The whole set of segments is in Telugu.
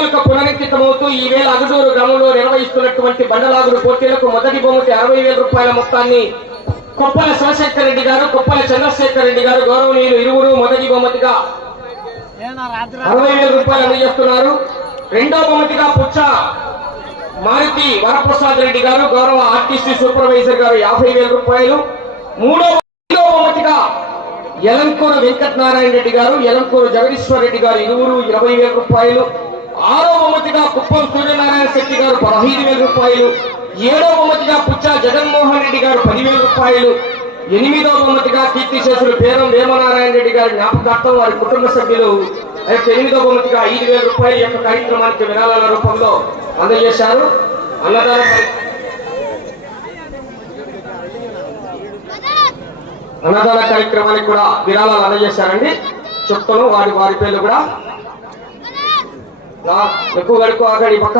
వేడుకలకు పునరంకితమవుతూ ఈ వేల అగదూరు గ్రామంలో నిర్వహిస్తున్నటువంటి బండలాగుడు పోటీలకు మొదటి బహుమతి అరవై వేల రూపాయల మొత్తాన్ని కొప్పల శివశేఖర్ రెడ్డి గారు కొప్పల చంద్రశేఖర్ రెడ్డి గారు గౌరవనీయులు ఇరువురు మొదటి బహుమతిగా అరవై వేల రూపాయలు అందజేస్తున్నారు. రెండో బహుమతిగా పుచ్చ మారుతి వరప్రసాద్ రెడ్డి గారు గౌరవ ఆర్టీసీ సూపర్వైజర్ గారు యాభై వేల రూపాయలు. మూడో ఐదో బహుమతిగా యలంకూరు వెంకటనారాయణ రెడ్డి గారు యలంకూరు జగదీశ్వర్ రెడ్డి గారు ఇరువురు ఇరవై వేల రూపాయలు. ఆరో బహుమతిగా కుప్పం సూర్యనారాయణ శెట్టి గారు పదహైదు వేల రూపాయలు ఏడో బహుమతిగా పుచ్చ జగన్మోహన్ రెడ్డి గారు పదివేల రూపాయలు ఎనిమిదో బహుమతిగా చేసిన పేరం వేమనారాయణ రెడ్డి గారి జ్ఞాపకార్థం వారి కుటుంబ సభ్యులు అయితే ఎనిమిదో బహుమతిగా ఐదు వేల రూపాయల యొక్క కార్యక్రమానికి విరాళాల రూపంలో అందజేశారు. అన్నదాన అన్నదాన కార్యక్రమానికి కూడా విరాళాలు అందజేశారండి. చెప్తాను వారి వారి పేర్లు కూడా. రా, ఎక్కువ గడుపు ఆగండి ఈ పక్క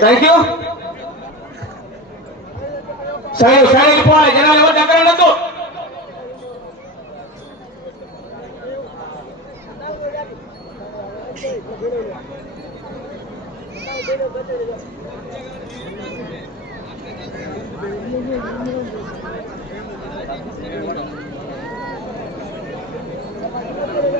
థ్యాంక్ యూ సరే సరే వెళ్ళిపోవాలి జనాలు ఎవరు దగ్గర ఉండద్దు అమ్మా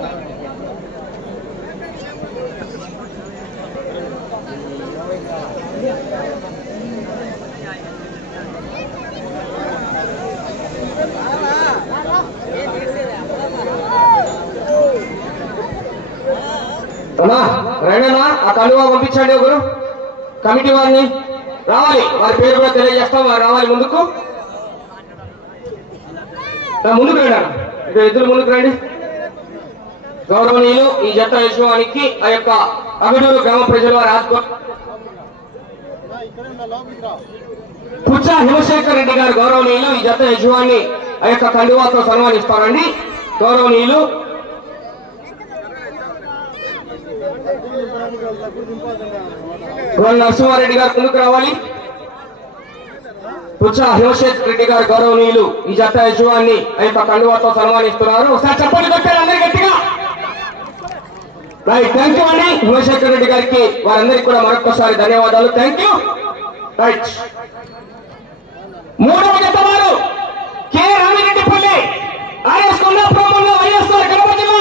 రండమ్మా ఆ కలువ పంపించండి ఒకరు. కమిటీ వారిని రావాలి. వారి పేరు కూడా తెలియజేస్తాం. వారు రావాలి ముందుకు. ముందుకు రండి ఇద్దరు ముందుకు రండి. గౌరవనీయులు ఈ జత యజమానికి ఆ యొక్క అగడూరు గ్రామ ప్రజల రాజకో పుచ్చా హిమశేఖర్ రెడ్డి గారు గౌరవనీయులు ఈ జత యజమాన్ని ఆ యొక్క కండువాతో సన్మానిస్తారండి. గౌరవనీయులు గోల్ నరసింహారెడ్డి గారు ముందుకు రావాలి. పుచ్చ హిమశేఖర్ రెడ్డి గారు గౌరవనీయులు ఈ జట్ట యజమాన్ని ఆ యొక్క కండువాతో సన్మానిస్తున్నారు. ఒకసారి చెప్పండి కొట్టారు అందరి గట్టిగా. రైట్ థ్యాంక్ యూ అండి హిమశేఖర్ రెడ్డి గారికి వారందరికీ కూడా మరొకసారి ధన్యవాదాలు. థ్యాంక్ యూ రైట్ మూడవ జత వారు కె. రామిరెడ్డిపల్లి. ఆర్ఎస్ కొండాపురంలో వైఎస్ఆర్ కడప జిల్లా.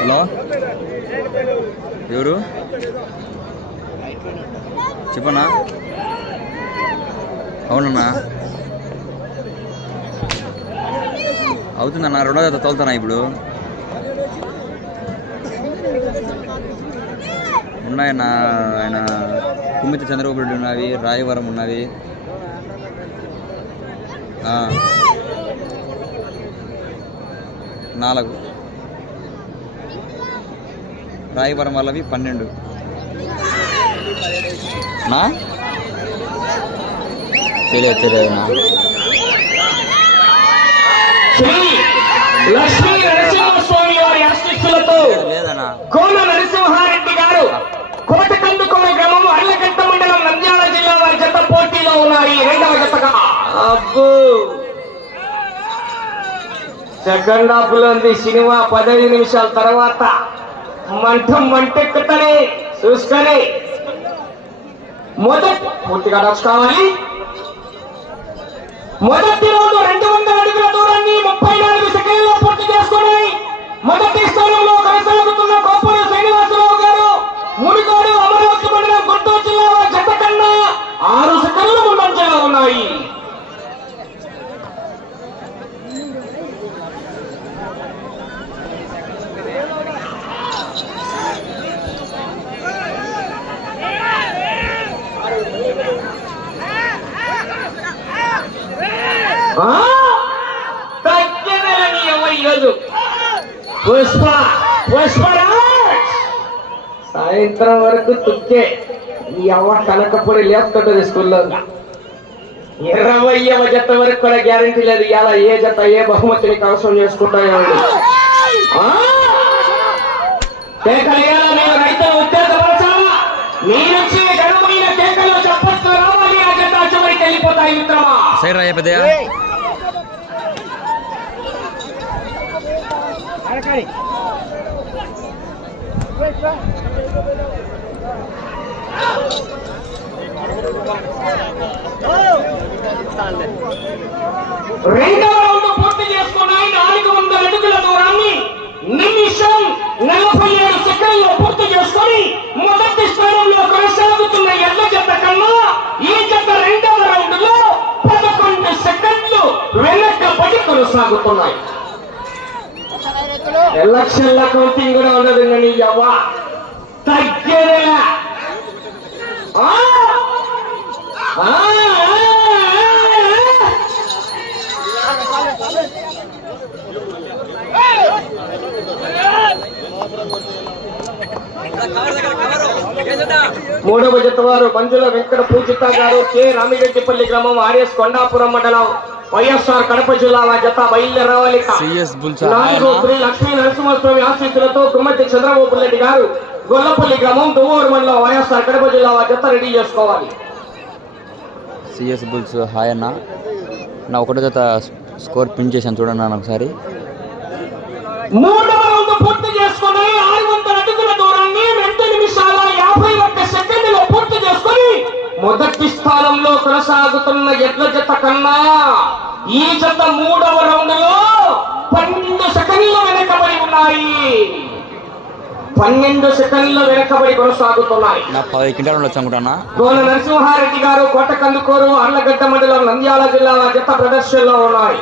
హలో? ఎవరు? చెప్పనా? అవునన్నా. అవుతుందన్నా రెండో జత తోలుతానా ఇప్పుడు? ఉన్నాయన్నా ఆయన కుమ్మితి చంద్రబాబు రెడ్డి ఉన్నవి రాయవరం ఉన్నవి. నాలుగు. రాయవరం వాళ్ళవి పన్నెండు. నా? తెలియదు తెలియదునా శ్రీ లక్ష్మీ నరసింహస్వామి వారి ఆశీస్సులతో కోన నరసింహారెడ్డి గారు కోటకందుకొమ గ్రామం అర్లగట్ట మండలం నంద్యాల జిల్లా వారి జత పోటీలో రెండవ జతగా అబ్బో! సెకండ్ హాఫ్లో ఉంది సినిమా పదహైదు నిమిషాల తర్వాత మంటం మంటెక్కుతనే చూసుకొని మొదటి పూర్తిగా డచ్ కావాలి. మొదటి రోజు రెండు వందల అడుగుల దూరాన్ని ముప్పై నాలుగు సెకండ్లో పూర్తి చేసుకుని మొదటి స్థానంలో కొనసాగుతున్న కోపూరు శ్రీనివాసరావు గారు మునిగోడు అమరావతి మండలం గుంటూరు జిల్లా వారి జత కన్నా ఆరు సెకండ్లు ముందంజలో ఉన్నాయి ఆ? తగ్గేదేలని అవ్వ ఈరోజు పుష్ప పుష్పరాజ్ సాయంత్రం ఈ అవ్వ కనకపొడి లేపుతుంటది స్కూల్లో. ఇరవైవ జత వరకు కూడా గ్యారంటీ లేదు. ఇలా ఏ జత ఏ బహుమతిని కవసం చేసుకుంటాయో? కేకలేయాలా నేను రైతులు ఉత్తేజపరచాలా నీ నుంచి గడువైన కేకలు చప్పట్లు రావాలి. ఆ జత చివరికి వెళ్ళిపోతాయి మిత్రమా. రెండవ రౌండ్ పూర్తి చేసుకున్నాయి నాలుగు వందల అడుగుల దూరాన్ని నిమిషం నలభై ఏడు సెకండ్లో పూర్తి చేసుకొని మొదటి స్థానంలో కొనసాగుతున్న ఎల్ల జత కన్నా ఈ జత రెండవ రౌండ్లో పదకొండు సెకండ్లు వెనకబడి కొనసాగుతున్నాయి ఎలక్షన్ల కౌంటింగ్ కూడా ఉండదు నీ అవ్వ తగ్గేదేలా! మూడవ జత వారు మంజుల వెంకట పూజిత గారు కె రామిరెడ్డిపల్లి గ్రామం ఆర్ఎస్ కొండాపురం మండలం వైఎస్ఆర్ కడప జిల్లా జత బయలుదేరావాలి నాలుగు శ్రీ లక్ష్మీ నరసింహస్వామి ఆశీస్సులతో గుమ్మటి చంద్రబాబు రెడ్డి గారు గొల్లపల్లి గ్రామం దువ్వూరు మండలం వైఎస్ఆర్ కడప జిల్లా జత రెడీ చేసుకోవాలి. సిఎస్ బుల్స్ హాయ్ అన్న. నా ఒకటో జత స్కోర్ పిన్ చేశాను చూడండి అన్న ఒకసారి. పూర్తి చేసుకుని ఆరు వందల అడుగుల దూరాన్ని రెండు నిమిషాల యాభై ఒక్క సెకండ్లో పూర్తి చేసుకుని మొదటి స్థానంలో కొనసాగుతున్న ఎడ్ల జత కన్నా ఈ జత మూడవ రౌండ్లో పన్నెండు సెకండ్లు వెనకబడి ఉన్నాయి పన్నెండు సెకండ్లు వెనకబడి కొనసాగుతున్నాయి. పది క్వింటాలు వచ్చి అనుకుంటానా గోల నరసింహారెడ్డి గారు కోటకందుకూరు అర్లగడ్డ మండలం నంద్యాల జిల్లా జత ప్రదర్శనలో ఉన్నాయి.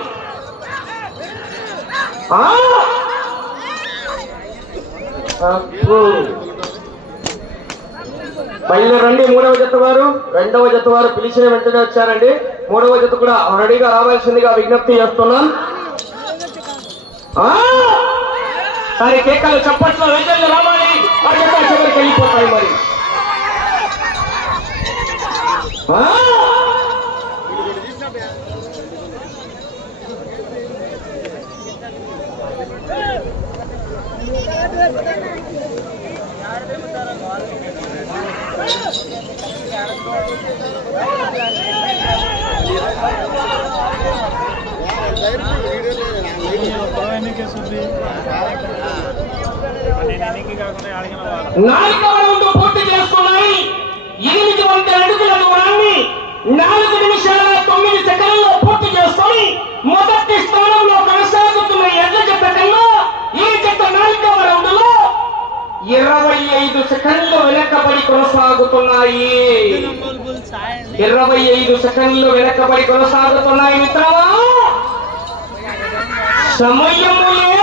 బయలుదేరండి మూడవ జత వారు. రెండవ జత వారు పిలిచిన వెంటనే వచ్చారండి. మూడవ జత కూడా రెడీగా రావాల్సిందిగా విజ్ఞప్తి చేస్తున్నాం. ఆ! సరే కేకలు చప్పట్లో వెంటనే రావాలి ఆ జత చివరికి వెళ్ళిపోతాయి మరి ఆ! పూర్తి చేసుకున్నాయి. ఎనిమిది వందల అడుగుల దూరాన్ని నాలుగు నిమిషాల తొమ్మిది సెకండ్లో పూర్తి చేసుకొని మొదటి స్థానంలో కొనసాగుతున్న ఎడ్ల జత కన్నా ఈ జత నాలుగవ రౌండ్లో ఇరవై ఐదు సెకండ్లు వెనకబడి కొనసాగుతున్నాయి. ఇరవై ఐదు సెకండ్లు వెనకబడి కొనసాగుతున్నాయి మిత్రమా? సమయము లేదు.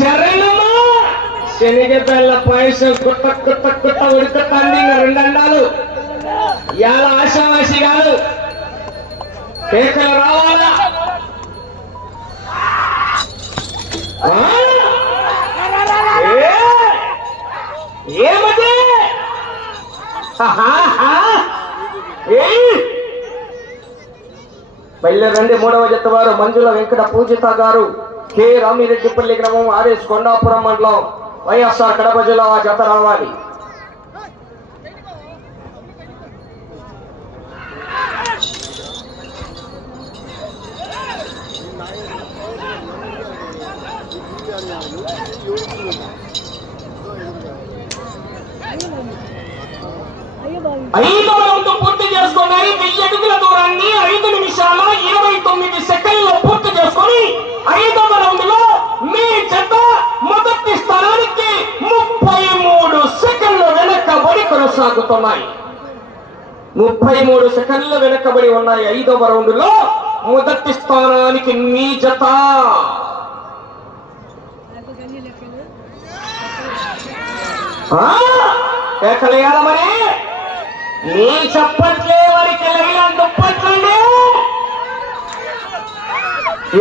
శరణమా? శనగబెల్ల పాయసం కుట్ట కుట్ట కుట్ట ఉడుకుతుంది ఇంకా రెండు అండాలు ఇవాళ ఆశావాసి కాదు. కేకలు రావాలా? ఏ? ఏమది? ఆహాహా. బయలుదేరండి మూడవ జత వారు మంజుల వెంకట పూజిత గారు. కె రామిరెడ్డిపల్లి గ్రామం ఆర్ఎస్ కొండాపురం మండలం వైఎస్ఆర్ కడప జిల్లా జత రావాలి. ఐదవ రౌండ్ పూర్తి చేసుకున్నాయి వెయ్యి అడుగుల దూరాన్ని ఐదు నిమిషాల ఇరవై తొమ్మిది సెకండ్లో పూర్తి చేసుకొని ఐదవ కొనసాగుతున్నాయి. ముప్పై మూడు సెకండ్లు వెనకబడి ఉన్నాయి. ఐదవ రౌండ్లో మొదటి స్థానానికి మీ జత మరి? నీ చప్పట్లే వారికి లైలా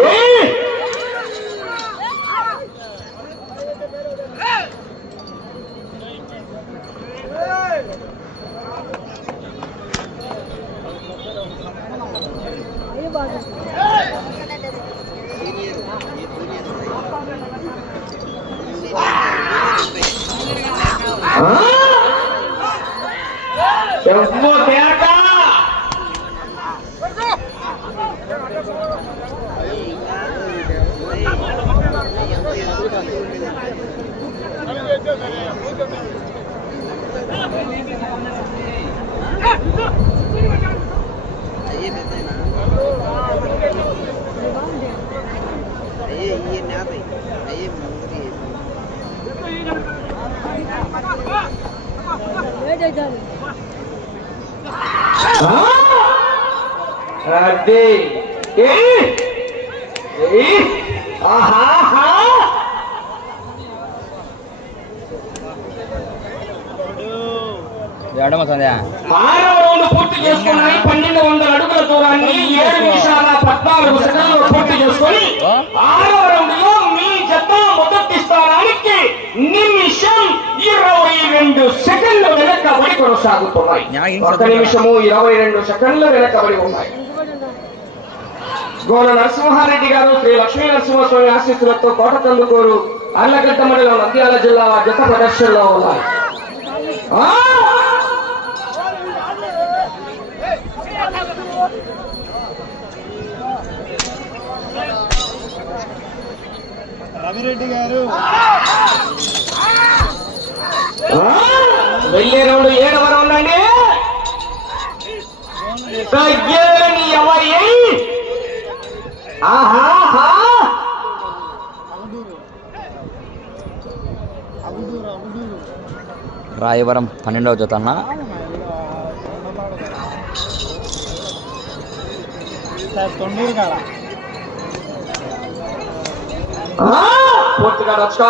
ఏ అదే ఆహా ఆరవ పూర్తి చేసుకున్నాయి. పన్నెండు వందల అడుగుల దూరాన్ని ఏడు నిమిషాల పద్నాలుగు సెకండ్లు పూర్తి చేసుకొని ఆరవ రౌండ్లో మీ జత మొదటి స్థానానికి నిమిషం ఇరవై రెండు సెకండ్లు వెనకబడి కొనసాగుతున్నాయి. ఒక నిమిషము ఇరవై రెండు సెకండ్లు వెనకబడి ఉన్నాయి. గోల నరసింహారెడ్డి గారు శ్రీ లక్ష్మీ నరసింహస్వామి ఆశీస్సులతో కోటకందుకూరు అర్లగడ్డ మండలం నంద్యాల జిల్లా జత ప్రదర్శనలో ఉన్నాయి ఆ! రవిరెడ్డి గారు! వెళ్ళే రౌండ్ రౌండ్ అండి తగ్గేని ఎవరి రాయవరం పన్నెండవ జత అన్న. సార్ తొండూరు కాడ ఆ! పూర్తిగా రచ్చు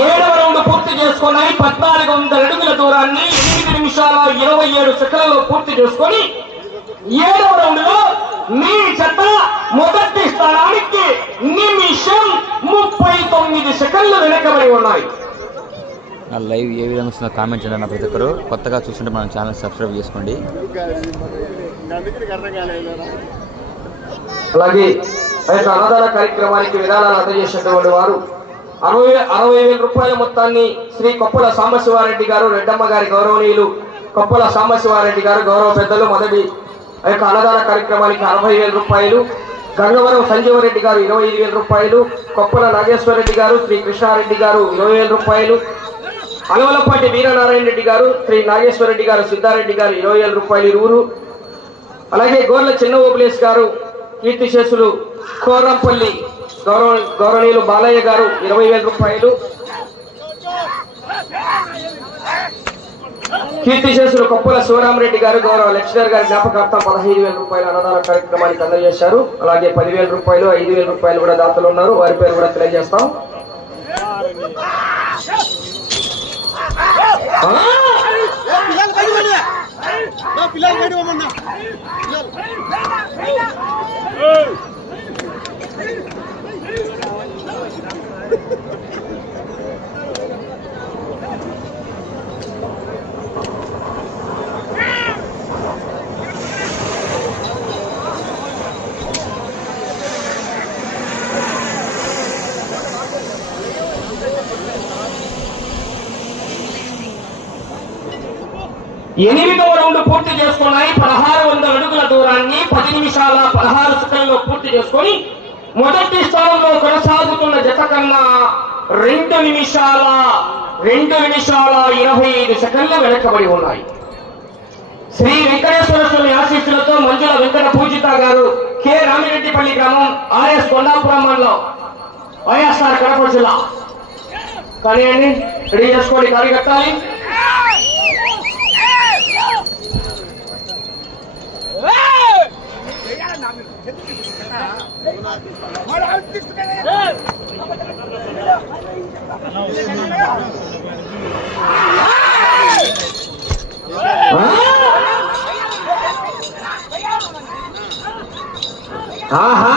ఏడవ రౌండ్ పూర్తి చేసుకున్నాయి పద్నాలుగు వందల అడుగుల దూరాన్ని ఎనిమిది నిమిషాల ఇరవై ఏడు సెకండ్లలో పూర్తి చేసుకొని ఏడవ రౌండ్లో మీ చెత్త మొదటి స్థానానికి నిమిషం ముప్పై తొమ్మిది సెకండ్లు వెనకబడి ఉన్నాయి. నా లైవ్ ఏ విధంగా వస్తుందో కామెంట్ చేయండి ప్రతి ఒక్కరు. కొత్తగా చూస్తుంటే మన ఛానల్ సబ్స్క్రైబ్ చేసుకోండి. అలాగే అన్నదాన కార్యక్రమానికి విధానాలు అందజేసినటువంటి వారు అరవై అరవై వేల రూపాయల మొత్తాన్ని శ్రీ కొప్పల సాంబశివారెడ్డి గారు రెడ్డమ్మ గారి గౌరవనీయులు కొప్పల సాంబశివారెడ్డి గారు గౌరవ పెద్దలు మొదటి ఆ యొక్క అన్నదాన కార్యక్రమానికి అరవై వేల రూపాయలు గంగవరం సంజీవరెడ్డి గారు ఇరవై ఐదు వేల రూపాయలు కొప్పల నాగేశ్వరరెడ్డి గారు శ్రీ కృష్ణారెడ్డి గారు ఇరవై వేల రూపాయలు అలవలపాటి వీరనారాయణ రెడ్డి గారు శ్రీ నాగేశ్వరరెడ్డి గారు సిద్ధారెడ్డి గారు ఇరవై వేల రూపాయలు ఇరువురు. అలాగే గోర్ల చిన్న ఓబులేష్ గారు కీర్తిశేషులు కోరంపల్లి గౌరవ గౌరవనీయులు బాలయ్య గారు ఇరవై వేల రూపాయలు. కీర్తిశేషులు కొప్పుల శివరామరెడ్డి గారు గౌరవ లెక్చరర్ గారి జ్ఞాపకార్థం పదహైదు వేల రూపాయల అన్నదాన కార్యక్రమానికి అందజేశారు. అలాగే పదివేల రూపాయలు ఐదు వేల రూపాయలు కూడా దాతలు ఉన్నారు. వారి పేరు కూడా తెలియజేస్తాం. ఆ! పిల్లలు బయట పడి పిల్లలు ఎనిమిదవ రౌండ్ పూర్తి చేసుకున్నాయి. పదహారు వందల అడుగుల దూరాన్ని పది నిమిషాల పదహారు సెకండ్లో పూర్తి చేసుకొని మొదటి స్థానంలో కొనసాగుతున్న జత కన్నా రెండు నిమిషాల రెండు నిమిషాల ఇరవై ఐదు సెకండ్లు వెనకబడి ఉన్నాయి. శ్రీ వెంకటేశ్వర స్వామి ఆశీస్సులతో మంజుల వెంకట పూజిత గారు కె రామిరెడ్డిపల్లి గ్రామం ఆర్ఎస్ కొండాపురం మండలం వైఎస్ఆర్ కడప జిల్లా. కానీ అండి రెడీ చేసుకోండి కట్టాలి. ఆహా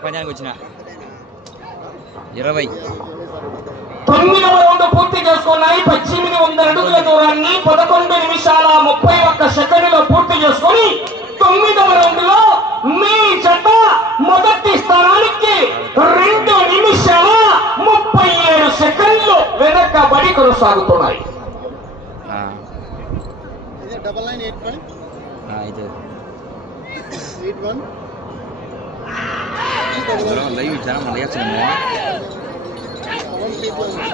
పంచానికి వచ్చిన. ఇరవై. తొమ్మిదవ రౌండ్ పూర్తి చేసుకున్నాయి. పద్దెనిమిది వందల అడుగుల దూరాన్ని పదకొండు నిమిషాల ముప్పై ఒక్క సెకండ్లో పూర్తి చేసుకొని తొమ్మిదవ రౌండ్లో మీ జత మొదటి స్థానానికి రెండు నిమిషాల ముప్పై ఏడు సెకండ్లు వెనకబడి కొనసాగుతున్నాయి. ఆ, ఇది డబల్ నైన్ ఎయిట్ వన్ ఆ, అయితే ఎయిట్ వన్ లైవ్ ఇచ్చారా మన వేయచ్చునేమో సెవెన్ సీట్లో ఉంది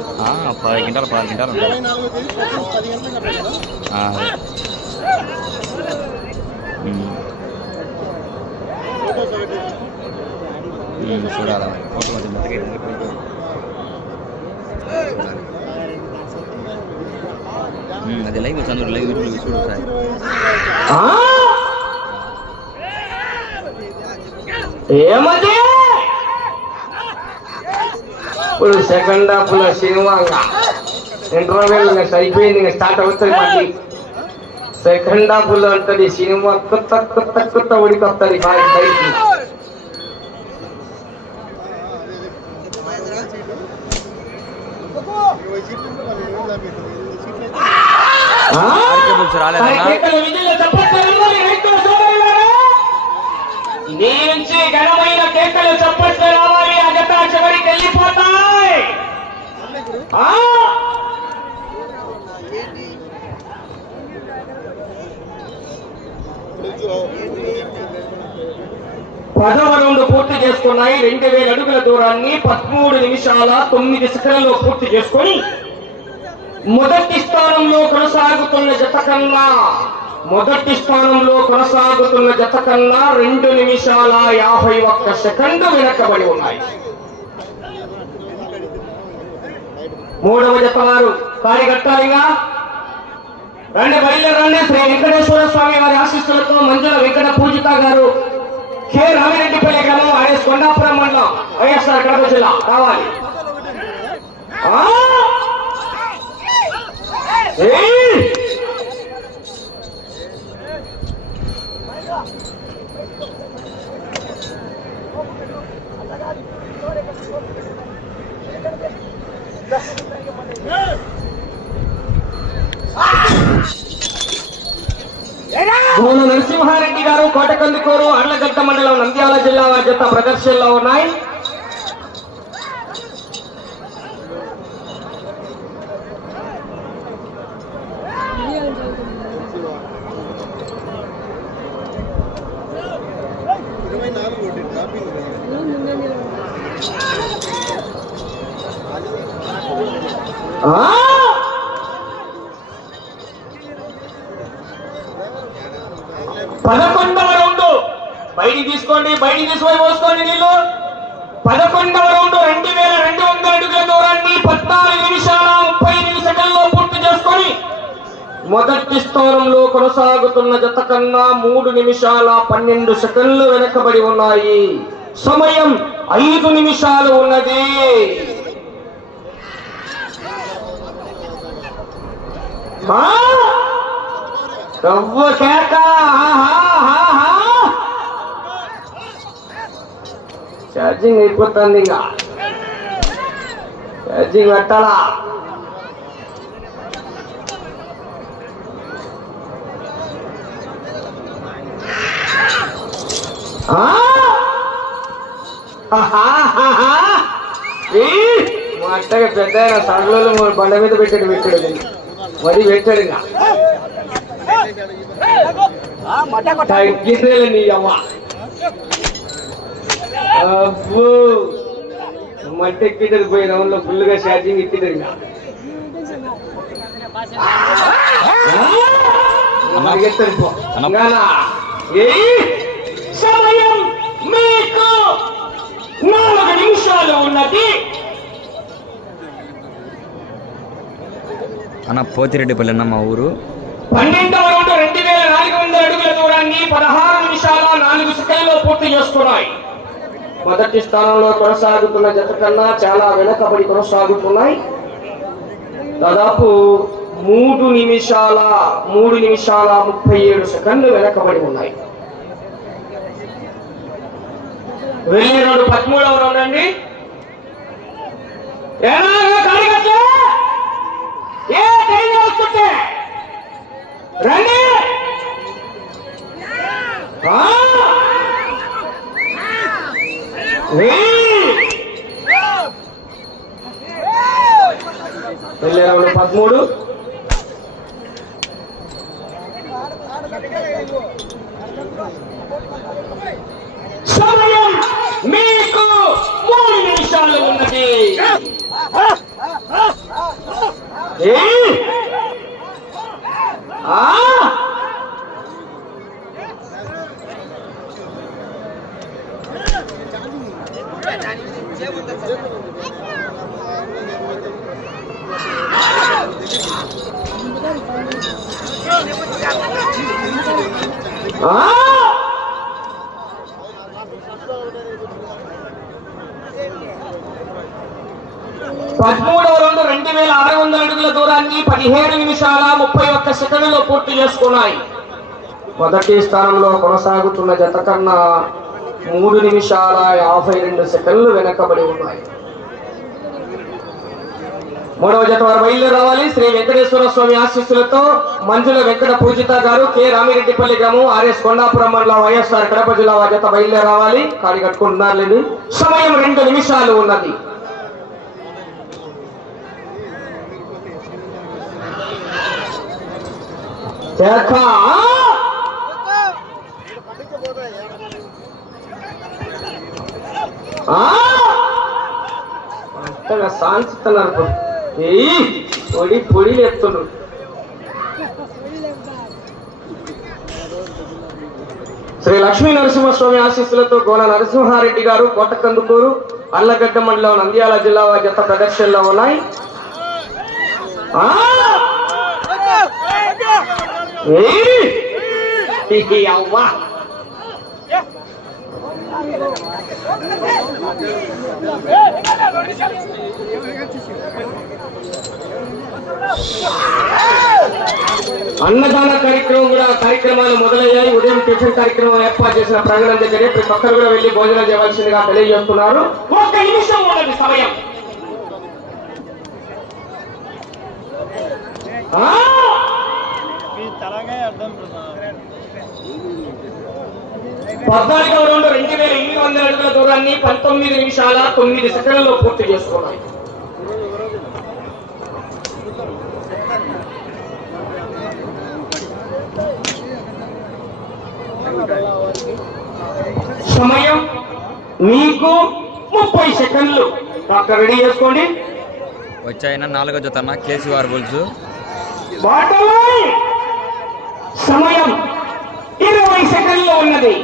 పది గంటలు పది గంటలు ఇరవై ఉంటాయి నాలుగో తేదీ పొద్దున్న పది గంటలకు అట్లా కదా ఆ, అదే. ఉమ్, ఫోటోస్ ఒకటి ఉమ్, చూడాలా ఫోటో కొంచెం మెత్తగా అయింది. ఉమ్, అది లైవ్ వచ్చాను లైవ్ చూడు చూడు ఏమది? ఇప్పుడు సెకండ్ హాఫ్లో సినిమా ఇంటర్వెల్ అయిపోయింది ఇంకా స్టార్ట్ అవుతుంది మళ్ళీ. సెకండ్ హాఫ్లో ఉంటది సినిమా కొత్త కొత్త కొత్త ఉడికొత్తది బాగా బయటికి. ఇరవై నుంచి ఘనమైన కేకలు చప్పట్లు రావాలి అగతా చివరికి వెళ్ళిపోతాయి. పదవ రౌండ్ పూర్తి చేసుకున్నాయి రెండు వేల అడుగుల దూరాన్ని పదమూడు నిమిషాల తొమ్మిది సెకండ్లో పూర్తి చేసుకొని మొదటి స్థానంలో కొనసాగుతున్న జత కన్నా మొదటి స్థానంలో కొనసాగుతున్న జత కన్నా రెండు నిమిషాల యాభై ఒక్క సెకండ్ వెనకబడి ఉన్నాయి. మూడవ జత వారు కాడి కట్టాలిగా. రండి బయలుదేరండి శ్రీ వెంకటేశ్వర స్వామి వారి ఆశీస్సులతో మంజుల వెంకట పూజిత గారు కె. రామిరెడ్డిపల్లి గ్రామం ఆర్ఎస్ కొండాపురం మండలం వైఎస్ఆర్ కడప జిల్లా. కావాలి ఆ? ఏయ్! గోన నరసింహారెడ్డి గారు కోటకందుకూరు అర్లగడ్డ మండలం నంద్యాల జిల్లా జత ప్రదర్శనలో ఉన్నాయి ఇరవై నాలుగు ఒకటి డ్రాపింగ్ ఆ? పదకొండవ రౌండ్ బయటికి తీసుకోండి బయటికి తీసుకొని పోసుకోండి నీళ్ళు పదకొండవ రౌండ్ రెండు వేల రెండు వందల అడుగుల దూరాన్ని పద్నాలుగు నిమిషాల ముప్పై ఎనిమిది సెకండ్లో పూర్తి చేసుకొని మొదటి స్థానంలో కొనసాగుతున్న జత కన్నా మూడు నిమిషాల పన్నెండు సెకండ్లు వెనకబడి ఉన్నాయి. సమయం ఐదు నిమిషాలు ఉన్నది. రవ్వ కేక ఛార్జింగ్ అయిపోతుంది ఇంకా. ఛార్జింగ్ పెట్టాలా ఆ? ఆహాహాహా. ఈ, మా అత్తగా పెద్ద ఆయన బండ మీద పెట్టాడు పెట్టాడు మరీ పెట్టాడు ఇంకా నీ అమ్మ అబ్బో మట్టి ఎక్కిటది పోయి రౌండ్లో ఫుల్గా ఛార్జింగ్ ఎక్కిటది ఇంకా పో. ఏయ్! సమయం మీకు నాలుగు నిమిషాలు ఉన్నది. అన్న పోతిరెడ్డిపల్లి అన్న మా ఊరు. పన్నెండవ రౌండ్ రెండు వేల నాలుగు వందల అడుగుల పదహారు నిమిషాల నాలుగు సెకండ్లో పూర్తి చేసుకున్నాయి మొదటి స్థానంలో కొనసాగుతున్న జత కన్నా చాలా వెనకబడి కొనసాగుతున్నాయి. దాదాపు మూడు నిమిషాల మూడు నిమిషాల ముప్పై ఏడు సెకండ్లు వెనకబడి ఉన్నాయి. వెయ్యి రెండు పదమూడవ రౌండ్ అండి. రండి! వెయ్యి! వెళ్ళే రౌండ్ పదమూడు సమయం మీకు మూడు నిమిషాలు ఉన్నది ఏ? ఆ? ఆ? పదమూడవ రెండు రెండు వేల ఆరు వందల అడుగుల దూరాన్ని పదిహేడు నిమిషాల ముప్పై ఒక్క సెకండ్లో పూర్తి చేసుకున్నాయి. మొదటి స్థానంలో కొనసాగుతున్న జత కన్నా మూడు నిమిషాల యాభై రెండు సెకండ్లు వెనకబడి ఉన్నాయి. మూడవ జత వారు బయలుదేరి రావాలి శ్రీ వెంకటేశ్వర స్వామి ఆశీస్సులతో మంజుల వెంకట పూజిత గారు కె రామిరెడ్డిపల్లి గ్రామం ఆర్ఎస్ కొండాపురం మండలం వైఎస్ఆర్ కడప జిల్లా వారి జత బయలుదేరి రావాలి కాడి కట్టుకుంటున్నారు సమయం రెండు నిమిషాలు ఉన్నది కేక ఆ! అంతగా సాంచుతున్నారు ఏయ్ పొడి పొడి లేపుతున్నారు శ్రీ లక్ష్మీ నరసింహస్వామి ఆశీస్సులతో గోన నరసింహారెడ్డి గారు కోటకందుకూరు అల్లగడ్డ మండలం నంద్యాల జిల్లా వారి జత ప్రదర్శనలో ఉన్నాయి. ఆ! అవ్వా అన్నదాన కార్యక్రమం కూడా కార్యక్రమాలు మొదలయ్యాయి. ఉదయం టిఫిన్ కార్యక్రమం ఏర్పాటు చేసిన ప్రజల దగ్గరే ప్రతి ఒక్కరు కూడా వెళ్ళి భోజనం చేయవలసిందిగా తెలియజేస్తున్నారు. ఒక్క నిమిషం ఉండదు సమయం ఆ! పద్నాలుగవ రౌండ్ రెండు వేల ఎనిమిది వందల అడుగుల దూరాన్ని పంతొమ్మిది నిమిషాల తొమ్మిది సెకండ్లలో పూర్తి చేసుకున్నాయి. సమయం మీకు ముప్పై సెకండ్లు. డాక్టర్ రెడీ చేసుకోండి. వచ్చాయన నాలుగో జత అన్న కేసీఆర్ బుల్స్ సమయం ఇరవై సెకండ్లు ఉన్నది.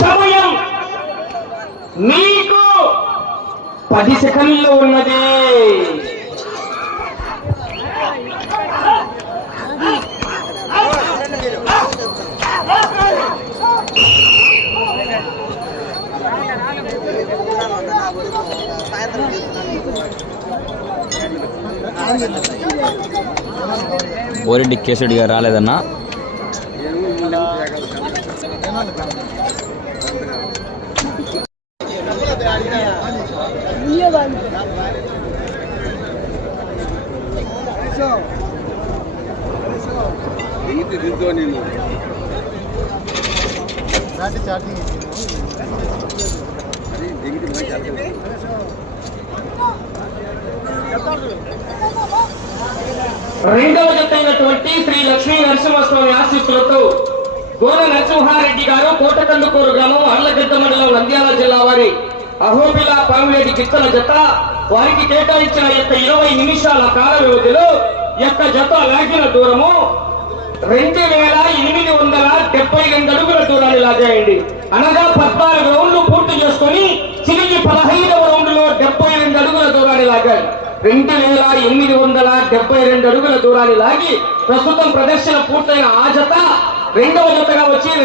సమయం మీకు పది సెకండ్లు ఉన్నది. బోరెడ్డి కేసరెడ్డి గారు రాలేదన్నా రెండవ జతైనటువంటి శ్రీ లక్ష్మీ నరసింహస్వామి ఆశీస్సులతో గోన నరసింహారెడ్డి గారు కోటకందుకూరు గ్రామం అర్లగద్ద మండలం నంద్యాల జిల్లా వారి అహోబిల పామిరెడ్డి గిత్తల జత వారికి కేటాయించిన యొక్క ఇరవై నిమిషాల కాల వ్యవధిలో యొక్క జత లాగిన దూరము రెండు వేల ఎనిమిది వందల డెబ్బై రెండు అడుగుల దూరాన్ని లాగేయండి. అనగా పద్నాలుగు రౌండ్లు పూర్తి చేసుకొని చిరిగి పదహైదవ రౌండ్లో డెబ్బై రెండు అడుగుల దూరాన్ని లాగాయి రెండు వేల ఎనిమిది వందల డెబ్బై రెండు అడుగుల దూరాన్ని లాగి ప్రస్తుతం ప్రదర్శన పూర్తయిన ఆ జత రెండవ జతగా వచ్చి రెండవ